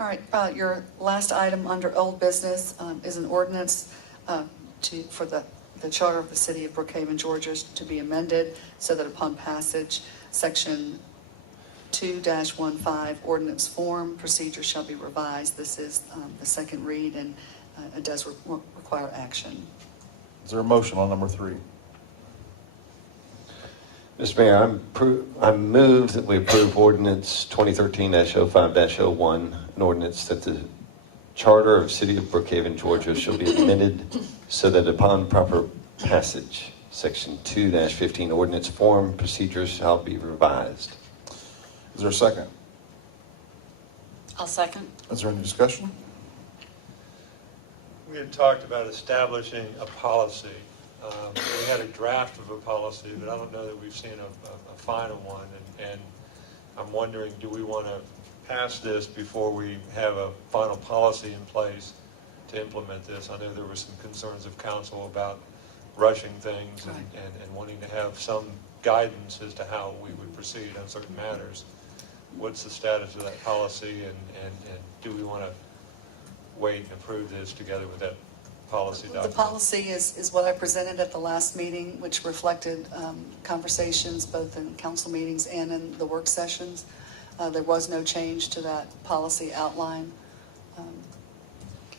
All right, your last item under old business is an ordinance for the charter of the city of Brookhaven, Georgia, to be amended so that upon passage, section 2-15 ordinance form procedure shall be revised. This is the second read, and it does require action. Is there a motion on number 3? Mr. Mayor, I move that we approve ordinance 2013-05-01, an ordinance that the charter of the city of Brookhaven, Georgia shall be amended so that upon proper passage, section 2-15 ordinance form procedures shall be revised. Is there a second? I'll second. Is there any discussion? We had talked about establishing a policy. We had a draft of a policy, but I don't know that we've seen a final one. And I'm wondering, do we want to pass this before we have a final policy in place to implement this? I know there were some concerns of council about rushing things and wanting to have some guidance as to how we would proceed on certain matters. What's the status of that policy, and do we want to wait and approve this together with that policy document? The policy is what I presented at the last meeting, which reflected conversations both in council meetings and in the work sessions. There was no change to that policy outline.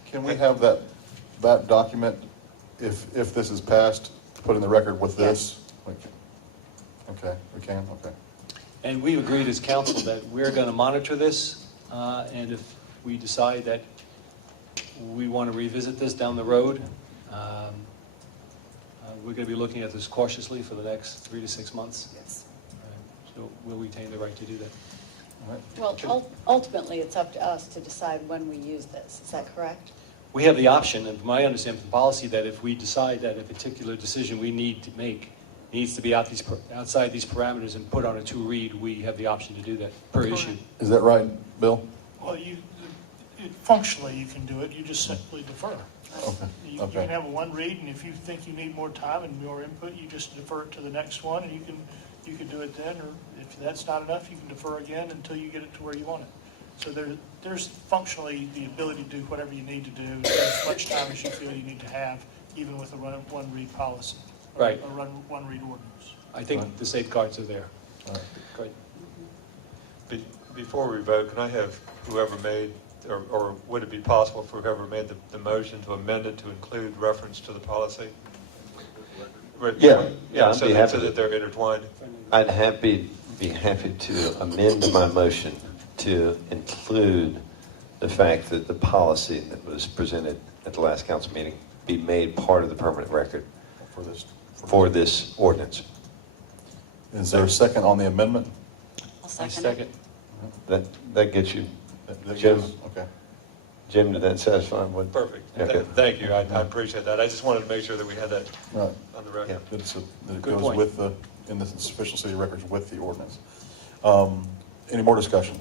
Can we have that document, if this is passed, put in the record with this? Yes. Okay, we can, okay. And we've agreed as council that we're going to monitor this, and if we decide that we want to revisit this down the road, we're going to be looking at this cautiously for the next 3 to 6 months. Yes. So we'll retain the right to do that. All right. Well, ultimately, it's up to us to decide when we use this. Is that correct? We have the option, and from my understanding from the policy, that if we decide that a particular decision we need to make needs to be outside these parameters and put on a 2-read, we have the option to do that per issue. Is that right, Bill? Well, functionally you can do it, you just simply defer. Okay. You can have a 1 read, and if you think you need more time and more input, you just defer it to the next one, and you can do it then, or if that's not enough, you can defer again until you get it to where you want it. So there's functionally the ability to do whatever you need to do, as much time as you feel you need to have, even with a 1 read policy. Right. A 1 read ordinance. I think the safeguards are there. All right. Great. Before we vote, can I have whoever made, or would it be possible for whoever made the motion to amend it to include reference to the policy? Yeah, I'd so be that, happy to. they're intertwined. I'd be happy to amend my motion to include the fact that the policy that was presented at the last council meeting be made part of the permanent record for this ordinance. Is there a second on the amendment? I'll I second. That gets you, That Jim? goes- Okay. Jim, did that satisfy what? Perfect. Okay. Thank you. I appreciate that. I just wanted to make sure that we had that Right. on the record. That it Good goes point. with in the official city records with the ordinance. Any more discussion?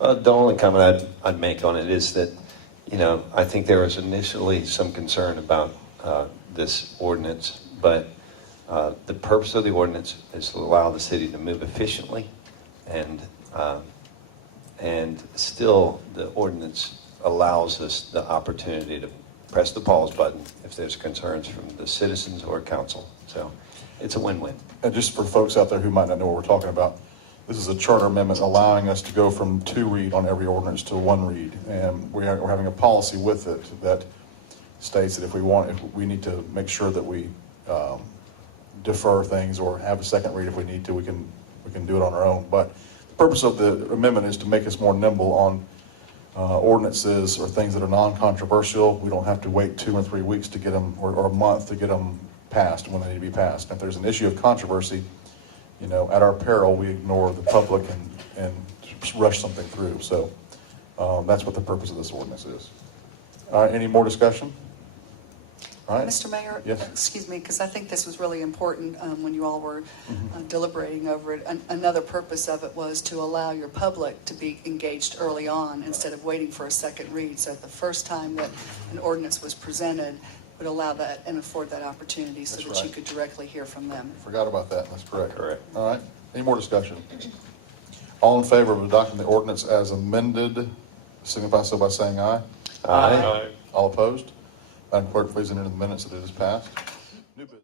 The only comment I'd make on it is that, I think there was initially some concern about this ordinance, but the purpose of the ordinance is to allow the city to move efficiently, and still the ordinance allows us the opportunity to press the pause button if there's concerns from the citizens or council. So it's a win-win. And just for folks out there who might not know what we're talking about, this is a charter amendment allowing us to go from 2 read on every ordinance to 1 read. And we're having a policy with it that states that if we need to make sure that we defer things or have a second read if we need to, we can do it on our own. But the purpose of the amendment is to make us more nimble on ordinances or things that are non-controversial. We don't have to wait 2 or 3 weeks to get them, or a month to get them passed when they need to be passed. If there's an issue of controversy, at our peril, we ignore the public and rush something through. So that's what the purpose of this ordinance is. All right, any more discussion? All right. Mr. Mayor, Yes. excuse me, because I think this was really important when you all were deliberating over it. Another purpose of it was to allow your public to be engaged early on instead of waiting for a second read. So the first time that an ordinance was presented would allow that and afford that opportunity so That's that you right. could directly hear from them. Forgot about that. That's correct. Correct. All right. Any more discussion? All in favor of adopting the ordinance as amended signify so by saying aye. Aye. All opposed? Madam Clerk, please enter in the minutes that it is passed. New business.